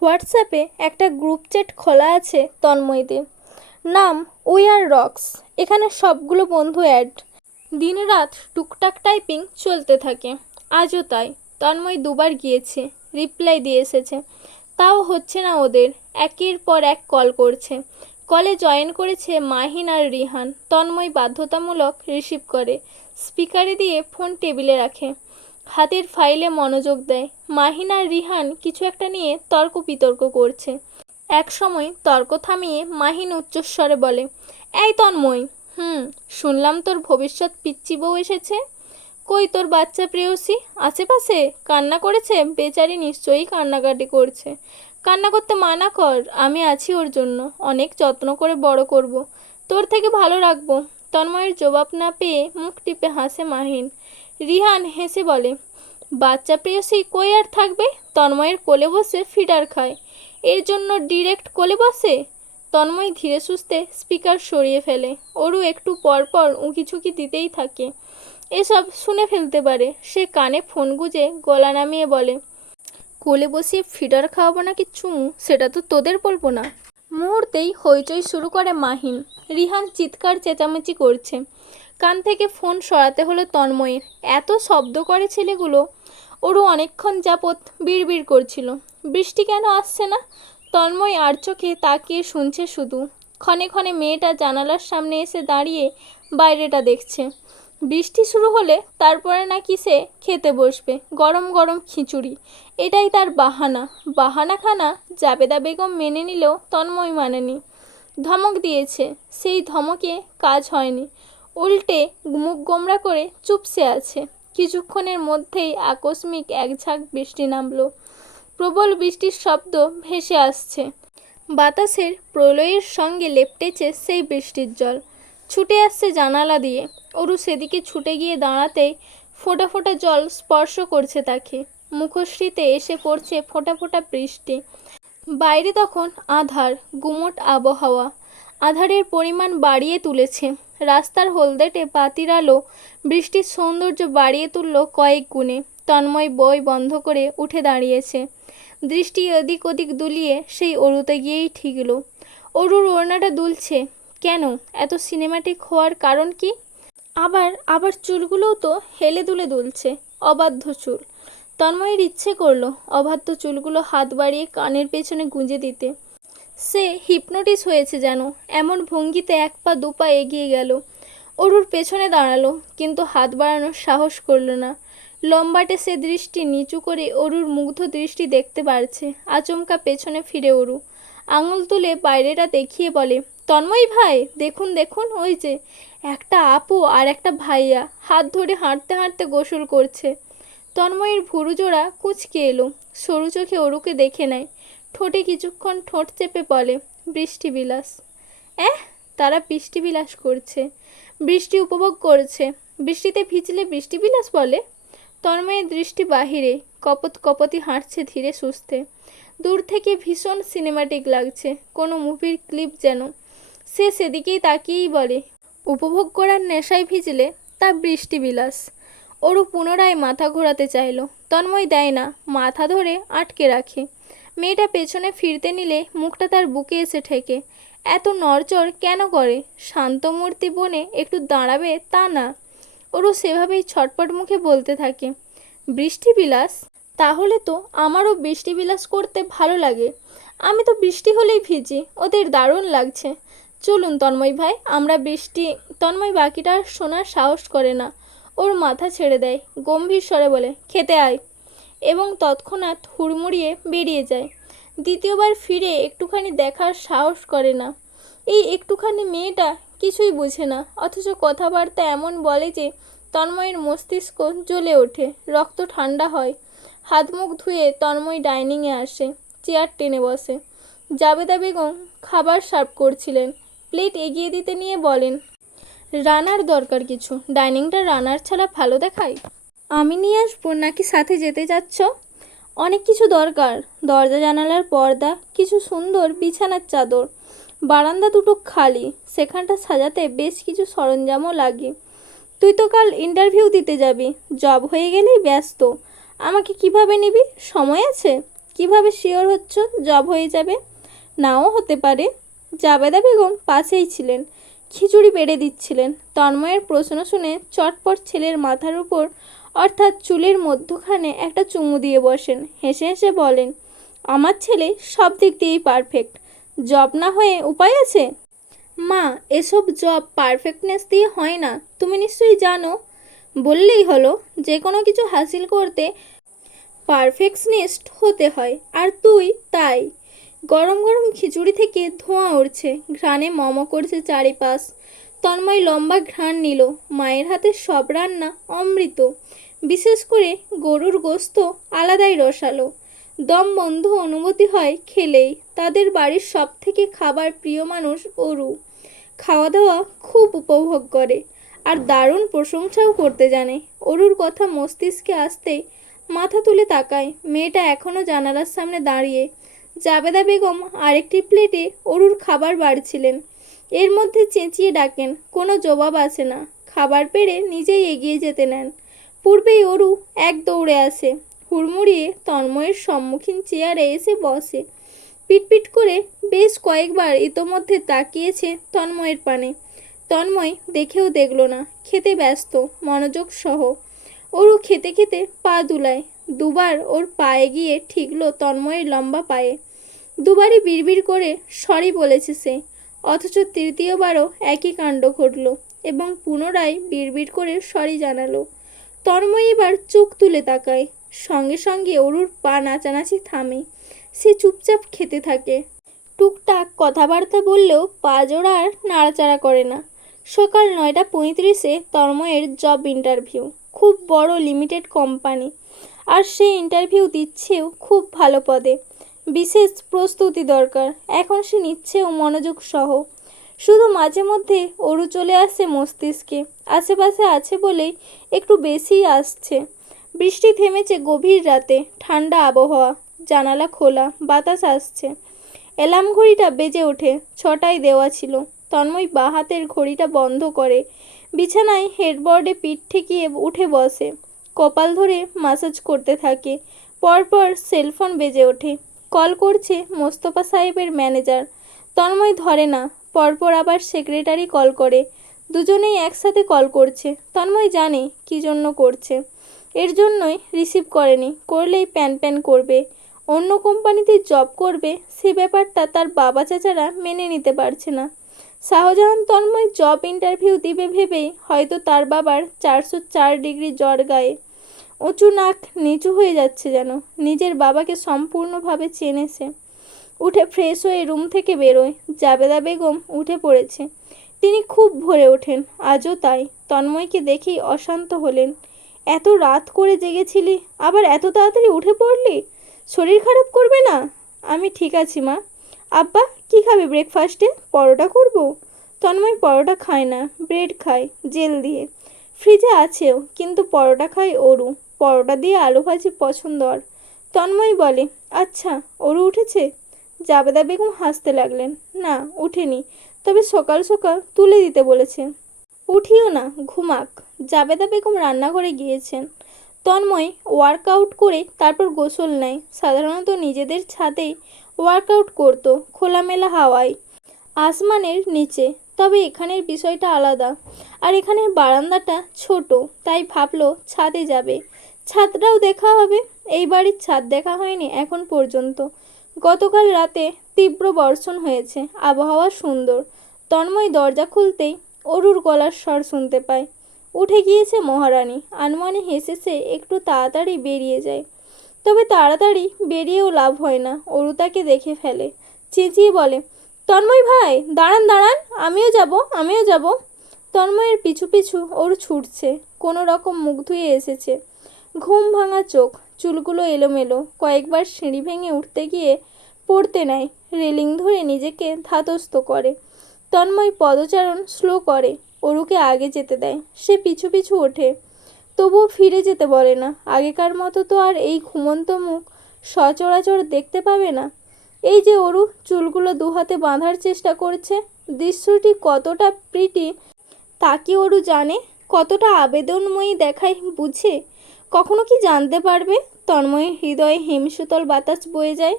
হোয়াটসঅ্যাপে একটা group chat খোলা আছে তন্ময়দের, নাম উই আর রক্স। এখানে সবগুলো বন্ধু অ্যাড। দিনরাত টুকটাক টাইপিং চলতে থাকে। আজও তাই। তন্ময় দুবার গিয়েছে, রিপ্লাই দিয়ে এসেছে, তাও হচ্ছে না ওদের। একের পর এক কল করছে। কলে জয়েন করেছে মাহিন আর রিহান। তন্ময় বাধ্যতামূলক রিসিভ করে, স্পিকারে দিয়ে ফোন টেবিলে রাখে, হাতের ফাইলে মনোযোগ দেয়। মাহিন আর রিহান কিছু একটা নিয়ে তর্ক বিতর্ক করছে। এক সময় তর্ক থামিয়ে মাহিন উচ্চস্বরে বলে, এই তন্ময়, শুনলাম তোর ভবিষ্যৎ পিচ্চি বউ এসেছে। কই তোর বাচ্চা প্রেয়সী? আশেপাশে কান্না করেছে? বেচারি নিশ্চয়ই কান্নাকাটি করছে। কান্না করতে মানা কর, আমি আছি ওর জন্য, অনেক যত্ন করে বড় করব, তোর থেকে ভালো রাখবো। তন্ময়ের জবাব না পেয়ে মুখ টিপে হাসে মাহিন। রিহান হেসে বলে, বাচ্চা প্রেয়সী কই আর থাকবে, তন্ময়ের কোলে বসে ফিডার খায়, এর জন্য ডিরেক্ট কোলে বসে। তন্ময় ধীরে সুস্থে স্পিকার সরিয়ে ফেলে। ওরু একটু পর পর উঁকিঝুঁকি দিতেই থাকে, এসব শুনে ফেলতে পারে। সে কানে ফোন গুঁজে গলা নামিয়ে বলে, কোলে বসিয়ে ফিডার খাওয়াবো নাকি চুমু, সেটা তো তোদের বলবো না। মুহূর্তেই হইচই শুরু করে মাহিন। রিহান চিৎকার চেঁচামেচি করছে। কান থেকে ফোন সরাতে হলো তন্ময়ের। এত শব্দ করে ছেলেগুলো। ওরও অনেকক্ষণ যাবৎ বিড়বিড় করছিল, বৃষ্টি কেন আসছে না। তন্ময় আর চোখে তাকিয়ে শুনছে শুধু। ক্ষণে ক্ষণে মেয়েটা জানালার সামনে এসে দাঁড়িয়ে বাইরেটা দেখছে। বৃষ্টি শুরু হলে তারপরে নাকি সে খেতে বসবে গরম গরম খিচুড়ি। এটাই তার বাহানা। বাহানাখানা জাবেদা বেগম মেনে নিলেও তন্ময় মানেনি। ধমক দিয়েছে, সেই ধমকে কাজ হয়নি। উল্টে মুখ গোমড়া করে চুপসে আছে। কিছুক্ষণের মধ্যেই আকস্মিক এক ঝাঁক বৃষ্টি নামলো। প্রবল বৃষ্টির শব্দ ভেসে আসছে। বাতাসের প্রলয়ের সঙ্গে লেপটেছে সেই বৃষ্টির জল, ছুটে আসছে জানালা দিয়ে। অরু সেদিকে ছুটে গিয়ে দাঁড়াতেই ফোঁটা ফোঁটা জল স্পর্শ করছে তাকে। মুখশ্রীতে এসে পড়ছে ফোঁটা ফোঁটা বৃষ্টি। বাইরে তখন আঁধার, গুমোট আবহাওয়া আঁধারের পরিমাণ বাড়িয়ে তুলেছে। রাস্তার হলদেটে বাতির আলো বৃষ্টির সৌন্দর্য বাড়িয়ে তুলল কয়েক গুণে। তন্ময় বই বন্ধ করে উঠে দাঁড়িয়েছে। দৃষ্টি এদিক ওদিক দুলিয়ে সেই অরুতে গিয়েই ঠিকল। অরুর ওড়নাটা দুলছে। কেন এত সিনেমাটিক হওয়ার কারণ কি? আবার আবার চুলগুলোও তো হেলে দুলে দুলছে। অবাধ্য চুল। তন্ময়ের ইচ্ছে করলো অবাধ্য চুলগুলো হাত বাড়িয়ে কানের পেছনে গুঁজে দিতে। সে হিপনোটিস হয়েছে যেন। এমন ভঙ্গিতে এক পা দু পা এগিয়ে গেল। অরুর পেছনে দাঁড়ালো, কিন্তু হাত বাড়ানোর সাহস করল না। লম্বাটে সে দৃষ্টি নিচু করে অরুর মুগ্ধ দৃষ্টি দেখতে পারছে। আচমকা পেছনে ফিরে অরু আঙুল তুলে বাইরেটা দেখিয়ে বলে, তন্ময় ভাই, দেখুন দেখুন, ওই যে একটা আপু আর একটা ভাইয়া হাত ধরে হাঁটতে হাঁটতে গোসল করছে। তন্ময়ের ভুরু জোড়া কুঁচকে এলো। সরু চোখে অরুকে দেখে নেয়। ঠোঁটে কিছুক্ষণ ঠোঁট চেপে বলে, বৃষ্টিবিলাস। তারা বৃষ্টিবিলাস করছে, বৃষ্টি উপভোগ করছে। বৃষ্টিতে ভিজলে বৃষ্টিবিলাস বলে? তন্ময়ের দৃষ্টি বাহিরে। কপত কপতি হাঁটছে ধীরে সুস্থে। দূর থেকে ভীষণ সিনেমাটিক লাগছে, কোনো মুভির ক্লিপ যেন। সে সেদিকেই তাকিয়েই বলে, উপভোগ করার নেশায় ভিজলে তা বৃষ্টিবিলাস। অরু পুনরায় মাথা ঘোরাতে চাইল। তন্ময় দেয় না, মাথা ধরে আটকে রাখে। মেয়েটা পেছনে ফিরতে নিলে মুখটা তার বুকে এসে ঠেকে। এত নড়চড় কেন করে? শান্তমূর্তি বনে একটু দাঁড়াবে তা না। অরু সেভাবেই ছটপট মুখে বলতে থাকে, বৃষ্টিবিলাস? তাহলে তো আমারও বৃষ্টিবিলাস করতে ভালো লাগে। আমি তো বৃষ্টি হলেই ভিজি, ওদের দারুণ লাগছে। চলুন তন্ময় ভাই, আমরা বৃষ্টি। তন্ময় বাকিটা শোনার সাহস করে না। ওর মাথা ছেড়ে দেয়, গম্ভীর স্বরে বলে, খেতে আয়, এবং তৎক্ষণাৎ হুড়মুড়িয়ে বেরিয়ে যায়। দ্বিতীয়বার ফিরে একটুখানি দেখার সাহস করে না। এই একটুখানি মেয়েটা কিছুই বুঝে না, অথচ কথাবার্তা এমন বলে যে তন্ময়ের মস্তিষ্ক জ্বলে ওঠে, রক্ত ঠান্ডা হয়। হাত মুখ ধুয়ে তন্ময় ডাইনিংয়ে আসে, চেয়ার টেনে বসে। জাবেদা বেগম খাবার সার্ভ করছিলেন। প্লেট এগিয়ে দিতে নিয়ে বলেন, রানার দরকার কিছু, ডাইনিংটা রানার ছাড়া ভালো দেখায়। আমি নিয়ে আসবো নাকি সাথে যেতে যাচ্ছ? অনেক কিছু দরকার, দরজা জানালার পর্দা, কিছু সুন্দর বিছানার চাদর, বারান্দা দুটো খালি, সেখানটা সাজাতে বেশ কিছু সরঞ্জামও লাগে। তুই তো কাল ইন্টারভিউ দিতে যাবি, জব হয়ে গেলেই ব্যস্ত। আমাকে কিভাবে নিবি? সময় আছে? কিভাবে শিওর হচ্ছ জব হয়ে যাবে? নাও হতে পারে। জাবেদা বেগম পাশেই ছিলেন, খিচুড়ি বেড়ে দিচ্ছিলেন। তন্ময়ের প্রশ্ন শুনে চটপট ছেলের মাথার উপর অর্থাৎ চুলের মধ্যখানে একটা চুমু দিয়ে বসেন। হেসে হেসে বলেন, আমার ছেলে সব দিক দিয়েই পারফেক্ট। জব না হয়ে উপায় আছে? মা, এসব জব পারফেক্টনেস দিয়ে হয় না, তুমি নিশ্চয়ই জানো। বললেই হলো, যে কোনো কিছু হাসিল করতে পারফেকশনিস্ট হতে হয়। আর তুই তাই। গরম গরম খিচুড়ি থেকে ধোঁয়া উঠছে, ঘ্রাণে মম করছে চারিপাশ। তন্ময় লম্বা ঘ্রাণ নিল। মায়ের হাতের সব রান্না অমৃত। বিশেষ করে গরুর গোস্ত আলাদাই রসালো। দম বন্ধ অনুভূতি হয় খেলেই। তাদের বাড়ির সব থেকে খাবার প্রিয় মানুষ অরু। খাওয়া দাওয়া খুব উপভোগ করে আর দারুণ প্রশংসাও করতে জানে। অরুর কথা মস্তিষ্কে আসতেই মাথা তুলে তাকায়। মেয়েটা এখনও জানালার সামনে দাঁড়িয়ে। জাবেদা বেগম আরেকটি প্লেটে অরুর খাবার বাড়ছিলেন। এর মধ্যে চেঁচিয়ে ডাকেন, কোনো জবাব আসে না। খাবার পেড়ে নিজেই এগিয়ে যেতে নেন। পূর্বেই অরু এক দৌড়ে আসে, হুড়মুড়িয়ে তন্ময়ের সম্মুখীন চেয়ারে এসে বসে। পিটপিট করে বেশ কয়েকবার ইতোমধ্যে তাকিয়েছে তন্ময়ের পানে। তন্ময় দেখেও দেখল না, খেতে ব্যস্ত, মনোযোগ সহ। অরু খেতে খেতে পা দুলায়। দুবার ওর পায়ে গিয়ে ঠিকলো তন্ময়ের লম্বা পায়ে। দুবারই বিড়বিড় করে সরি বলেছে সে, অথচ তৃতীয়বারও একই কাণ্ড ঘটল এবং পুনরায় বিড়বিড় করে সরি জানালো। তন্ময় এবার চোখ তুলে তাকায়। সঙ্গে সঙ্গে অরুর পা নাচানাচি থামে। সে চুপচাপ খেতে থাকে। টুকটাক কথাবার্তা বললেও পা জোড়া আর নাড়াচাড়া করে না। সকাল 9:35-এ তন্ময়ের জব ইন্টারভিউ। খুব বড় লিমিটেড কোম্পানি, আর সে ইন্টারভিউ দিচ্ছেও খুব ভালো পদে। বিশেষ প্রস্তুতি দরকার। এখন সে নিচ্ছেও মনোযোগ সহ। শুধু মাঝে মধ্যে অরু চলে আসছে মস্তিষ্কে। আশেপাশে আছে বলেই একটু বেশিই আসছে। বৃষ্টি থেমেছে গভীর রাতে। ঠান্ডা আবহাওয়া। জানালা খোলা, বাতাস আসছে। অ্যালার্ম ঘড়িটা বেজে ওঠে। 6টায় দেওয়া ছিল। তন্ময় বাঁ হাতের ঘড়িটা বন্ধ করে বিছানায় হেডবোর্ডে পিঠ ঠেকিয়ে উঠে বসে। কপাল ধরে মাসাজ করতে থাকে। পরপর সেলফোন বেজে ওঠে। কল করছে মোস্তফা সাহেবের ম্যানেজার। তন্ময় ধরে না। পরপর আবার সেক্রেটারি কল করে। দুজনেই একসাথে কল করছে। তন্ময় জানে কী জন্য করছে। এর জন্যই রিসিভ করেনি। করলেই প্যান প্যান করবে। অন্য কোম্পানিতে জব করবে, সে ব্যাপারটা তার বাবা চাচারা মেনে নিতে পারছে না। শাহজাহান তন্ময় জব ইন্টারভিউ দিবে ভেবেই হয়তো তার বাবার 404 ডিগ্রি জ্বর গায়ে। উঁচু নাক নিচু হয়ে যাচ্ছে যেন। নিজের বাবাকে সম্পূর্ণভাবে চেনে সে। উঠে ফ্রেশ হয়ে রুম থেকে বেরোয়। জাবেদা বেগম উঠে পড়েছে। তিনি খুব ভোরে ওঠেন। আজও তাই। তন্ময়কে দেখেই অশান্ত হলেন। এত রাত করে জেগেছিলি, আবার এত তাড়াতাড়ি উঠে পড়লি? শরীর খারাপ করবে না? আমি ঠিক আছি মা। আব্বা, কী খাবে ব্রেকফাস্টে? পরোটা করব? তন্ময় পরোটা খায় না, ব্রেড খায় জেল দিয়ে। ফ্রিজে আছেও, কিন্তু পরোটা খায় অরু। পরোটা দিয়ে আলু ভাজি পছন্দ আর। তন্ময় বলে, আচ্ছা, অরু উঠেছে? জাবেদা বেগম হাসতে লাগলেন। না, উঠেনি, তবে সকাল সকাল তুলে দিতে বলেছে। উঠিও না, ঘুমাক। জাবেদা বেগম রান্নাঘরে গিয়েছেন। তন্ময় ওয়ার্কআউট করে তারপর গোসল নেয়। সাধারণত নিজেদের ছাদেই ওয়ার্কআউট করত, খোলামেলা হাওয়ায়, আসমানের নিচে। তবে এখানের বিষয়টা আলাদা। আর এখানের বারান্দাটা ছোট, তাই ভাবলো ছাদে যাবে। ছাদটাও দেখা হবে। এই বাড়ির ছাদ দেখা হয়নি এখন পর্যন্ত। গতকাল রাতে তীব্র বর্ষণ হয়েছে। আবহাওয়া সুন্দর। তন্ময় দরজা খুলতেই অরুর গলার স্বর শুনতে পায়। উঠে গিয়েছে মহারানী। আনমনে হেসে সে একটু তাড়াতাড়ি বেরিয়ে যায়। তবে তাড়াতাড়ি বেরিয়েও লাভ হয় না। অরু তাকে দেখে ফেলে। চেঁচিয়ে বলে, তন্ময় ভাই, দাঁড়ান দাঁড়ান, আমিও যাব, আমিও যাব। তন্ময়ের পিছু পিছু অরু ছুটছে। কোনো রকম মুখ ধুয়ে এসেছে। ঘুম ভাঙা চোখ, চুলগুলো এলোমেলো। কয়েকবার সিঁড়ি ভেঙে উঠতে গিয়ে পড়তে নেয়। রেলিং ধরে নিজেকে ধাতস্থ করে। তন্ময় পদচারণ স্লো করে। অরুকে আগে যেতে দেয়। সে পিছু পিছু ওঠে। তবুও ফিরে যেতে বলে না। আগেকার মতো তো আর এই ঘুমন্ত মুখ সচরাচর দেখতে পাবে না। এই যে অরু চুলগুলো দুহাতে বাঁধার চেষ্টা করছে, দৃশ্যটি কতটা প্রিটি তা কি অরু জানে? কতটা আবেদনময়ী দেখায় বুঝে? কখনো কি জানতে পারবে? তন্ময়ের হৃদয়ে হিমশীতল বাতাস বয়ে যায়।